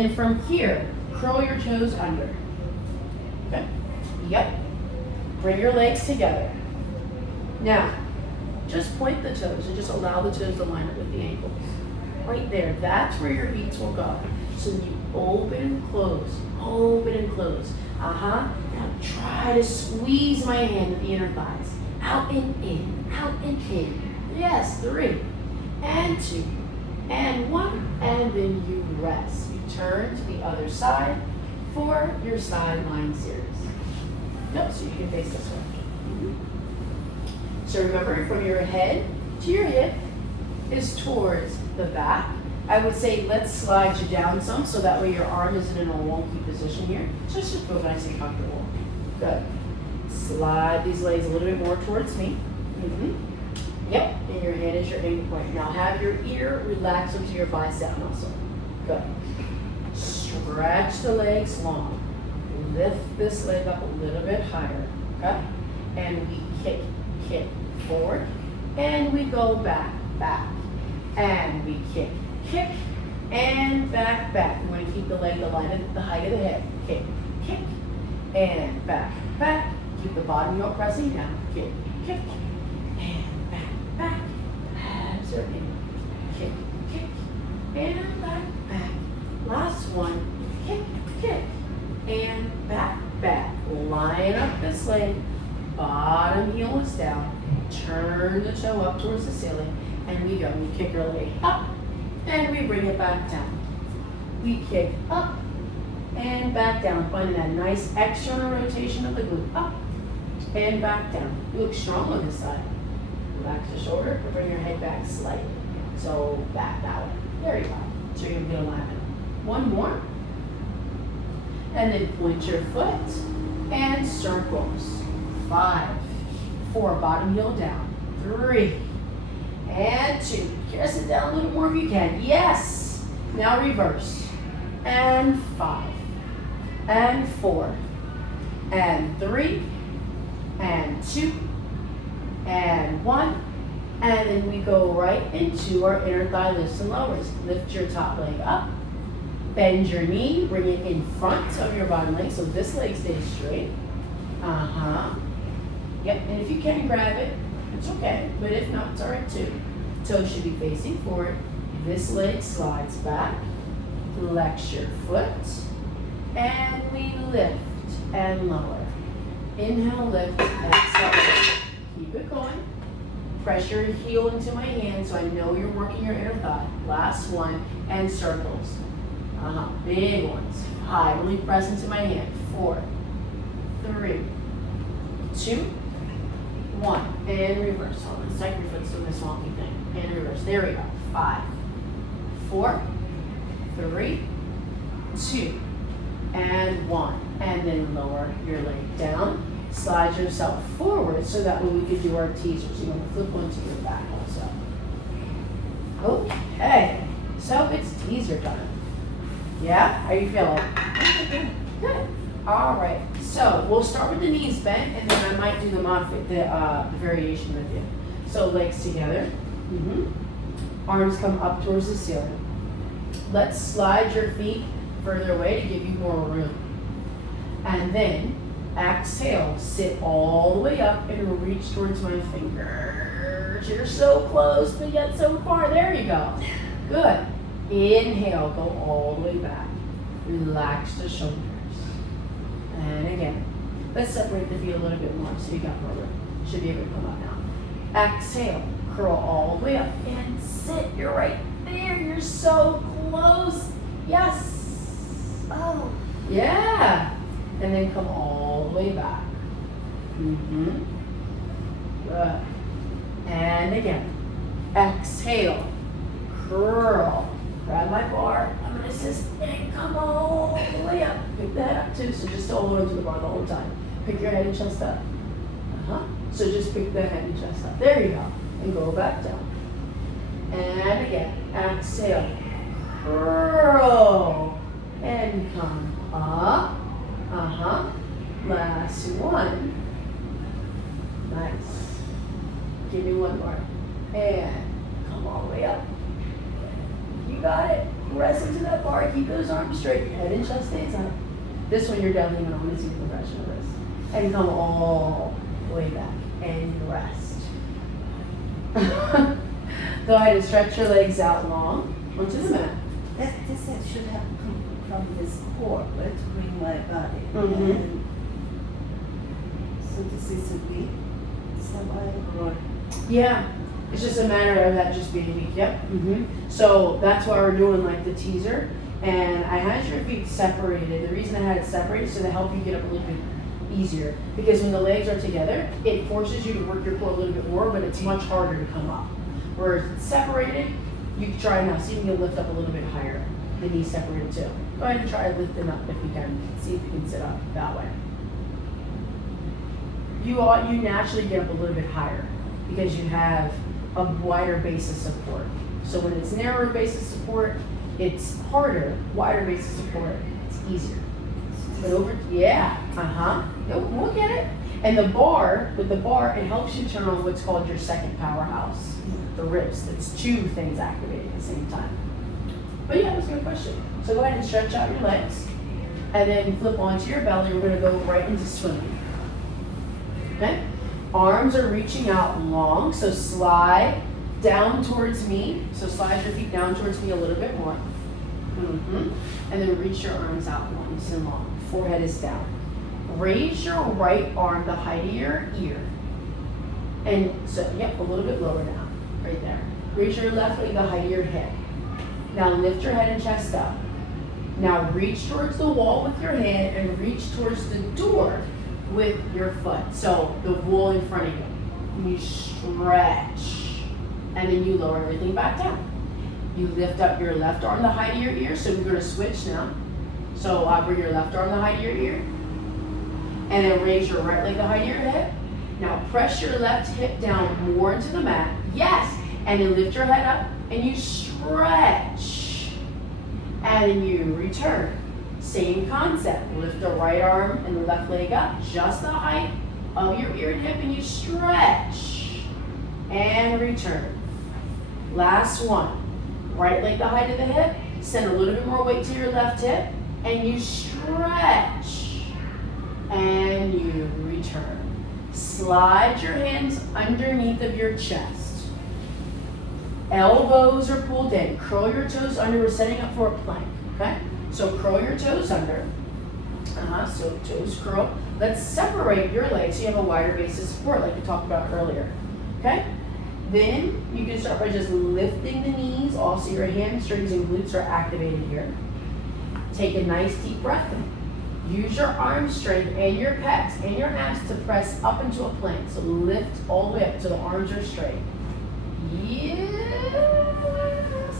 And from here, curl your toes under. Okay? Yep. Bring your legs together. Now, just point the toes and just allow the toes to line up with the ankles. Right there, that's where your feet will go. So you open and close, open and close. Now try to squeeze my hand with the inner thighs. Out and in, out and in. Yes, 3 and 2 and 1, and then you rest. You turn to the other side for your sideline series. Yep, so you can face this way. So remember, from your head to your hip is towards the back. I would say let's slide you down some so that way your arm isn't in a wonky position here. Just feel nice and comfortable. Good. Slide these legs a little bit more towards me. Yep, and your hand is your aim point. Now have your ear relax into your bicep muscle. Good. Stretch the legs long. Lift this leg up a little bit higher. Okay? And we kick forward. And we go back. And we kick, and back. We want to keep the leg aligned the height of the head. Kick, and back. Keep the bottom yoke pressing down. Kick, and back. Abs are in. Kick, and back. Last one. Kick, and back. Line up this leg. Bottom heel is down. Turn the toe up towards the ceiling. And we go. We kick our leg up. And we bring it back down. We kick up and back down. Finding that nice external rotation of the glute. Up and back down. You look strong on this side. Relax the shoulder, but bring your head back slightly. So back that way. There you go. So you're going to get alignment. One more. And then point your foot and circles. 5, 4, bottom heel down. 3, and 2. Press it down a little more if you can. Yes. Now reverse. And 5, and 4, and 3, and 2, and 1. And then we go right into our inner thigh lifts and lowers. Lift your top leg up. Bend your knee. Bring it in front of your bottom leg so this leg stays straight. Yep, and if you can grab it, it's okay. But if not, it's all right too. Toes should be facing forward. This leg slides back. Flex your foot. And we lift and lower. Inhale, lift, exhale, lift. Keep it going. Press your heel into my hand so I know you're working your inner thigh. Last one, and circles. Big ones. 5, really press into my hand. 4, 3, 2, 1, and reverse. Hold on, second your foot's doing this wonky thing. And reverse. There we go. 5, 4, 3, 2, and 1. And then lower your leg down. Slide yourself forward so that way we can do our teasers. You're going to flip one to your back also. Okay. So it's teaser time. Yeah? How are you feeling? Good. All right. So we'll start with the knees bent, and then I might do the variation with you. So legs together. Arms come up towards the ceiling. Let's slide your feet further away to give you more room. And then exhale, sit all the way up and reach towards my fingers. You're so close, but yet so far. There you go. Good. Inhale, go all the way back. Relax the shoulders. And again, let's separate the feet a little bit more so you got more room. Should be able to come up now. Exhale, curl all the way up and sit. You're right there. You're so close. Yes. Oh, yeah. And then come all the way back. Good. And again. Exhale. Curl. Grab my bar. I'm going to assist and come all the way up. Pick the head up too. So just hold on to the bar the whole time. Pick your head and chest up. So just pick the head and chest up. There you go. And go back down. And again. Exhale. Curl. And come up. Last one. Nice. Give me one more. And come all the way up. You got it. press into that bar, keep those arms straight, your head and chest stays up. This one you're definitely going to want to see the progression of this. And come all the way back and rest. Go ahead and stretch your legs out long onto the mat. This should have come from this core, right, to bring my body. Mm-hmm. And so this is a week. Is that why? Yeah, it's just a matter of that just being weak. Yep. Mm-hmm. So that's why we're doing like the teaser. And I had your feet separated. The reason I had it separated is to help you get up a little bit easier. Because when the legs are together, it forces you to work your core a little bit more, but it's much harder to come up. Whereas it's separated, you can try now. See if you can lift up a little bit higher. The knees separated too. Go ahead and try lifting up if you can. See if you can sit up that way. You naturally get up a little bit higher because you have a wider base of support. So when it's narrower base of support, it's harder. Wider base of support, it's easier. But we'll get it. And with the bar, it helps you turn on what's called your second powerhouse, the ribs. It's two things activating at the same time. But yeah, that's a good question. So go ahead and stretch out your legs, and then flip onto your belly. We're gonna go right into swimming. Okay? Arms are reaching out long, so slide down towards me. So slide your feet down towards me a little bit more. Mm-hmm. And then reach your arms out nice and long. Forehead is down. Raise your right arm the height of your ear. And so, a little bit lower now, right there. Raise your left leg the height of your hip. Now lift your head and chest up. Now reach towards the wall with your hand and reach towards the door with your foot. So the wall in front of you. You stretch. And then you lower everything back down. You lift up your left arm the height of your ear. So we're going to switch now. So bring your left arm the height of your ear. And then raise your right leg the height of your hip. Now press your left hip down more into the mat. Yes. And then lift your head up and you stretch. And then you return. Same concept. Lift the right arm and the left leg up, just the height of your ear and hip, and you stretch. And return. Last one. Right leg the height of the hip. Send a little bit more weight to your left hip, and you stretch. And you return. Slide your hands underneath of your chest. Elbows are pulled in. Curl your toes under. We're setting up for a plank, okay? So curl your toes under. So toes curl. Let's separate your legs so you have a wider base of support like we talked about earlier, okay? Then you can start by just lifting the knees off so your hamstrings and glutes are activated here. Take a nice deep breath in. Use your arm strength and your pecs and your abs to press up into a plank. So lift all the way up so the arms are straight. Yes,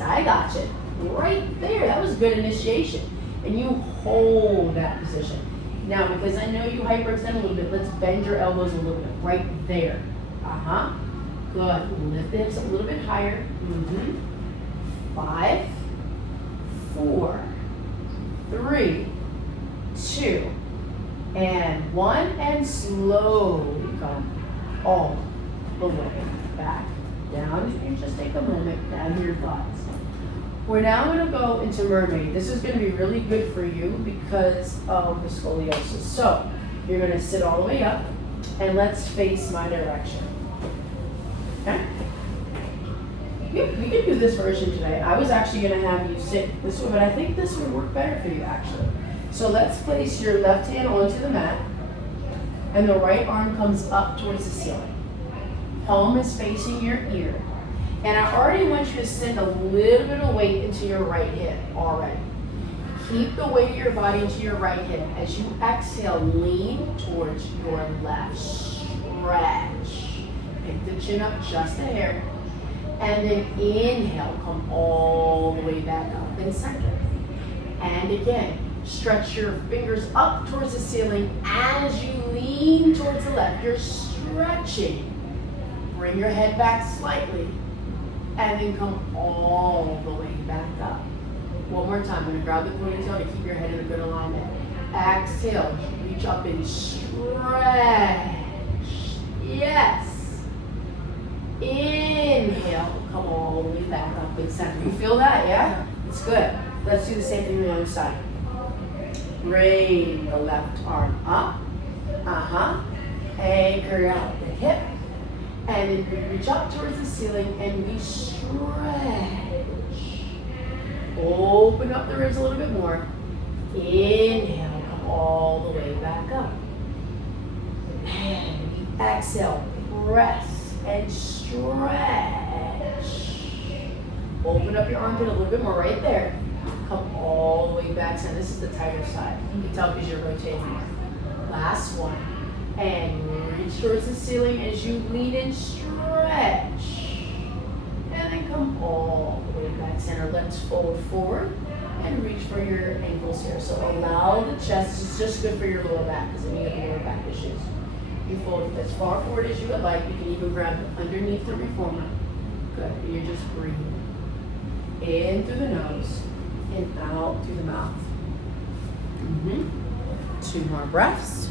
I got you. Right there. That was good initiation. And you hold that position. Now, because I know you hyperextend a little bit, let's bend your elbows a little bit. Right there. Good. Lift the hips a little bit higher. 5, 4, 3, 2, and 1, and slowly come all the way back down. You just take a moment, gather your thoughts. We're now going to go into mermaid. This is going to be really good for you because of the scoliosis. So you're going to sit all the way up, and let's face my direction. Okay? We can do this version today. I was actually going to have you sit this way, but I think this would work better for you actually. So let's place your left hand onto the mat, and the right arm comes up towards the ceiling. Palm is facing your ear. And I already want you to send a little bit of weight into your right hip already. Keep the weight of your body into your right hip. As you exhale, lean towards your left. Stretch. Pick the chin up just a hair. And then inhale, come all the way back up in center. And again, stretch your fingers up towards the ceiling as you lean towards the left. You're stretching. Bring your head back slightly. And then come all the way back up. One more time. I'm going to grab the ponytail to keep your head in a good alignment. Exhale. Reach up and stretch. Yes. Inhale. Come all the way back up in center. You feel that? Yeah? It's good. Let's do the same thing on the other side. Bring the left arm up. Anchor out the hip. And then we reach up towards the ceiling and we stretch. Open up the ribs a little bit more. Inhale, come all the way back up. And we exhale, press and stretch. Open up your armpit a little bit more right there. Come all the way back. And this is the tighter side. You can tell because you're rotating more. Last one. And reach towards the ceiling as you lean and stretch. And then come all the way back center. Let's fold forward and reach for your ankles here. So allow the chest. This is just good for your lower back because then you have lower back issues. You fold as far forward as you would like. You can even grab underneath the reformer. Good. And you're just breathing. In through the nose and out through the mouth. 2 more breaths.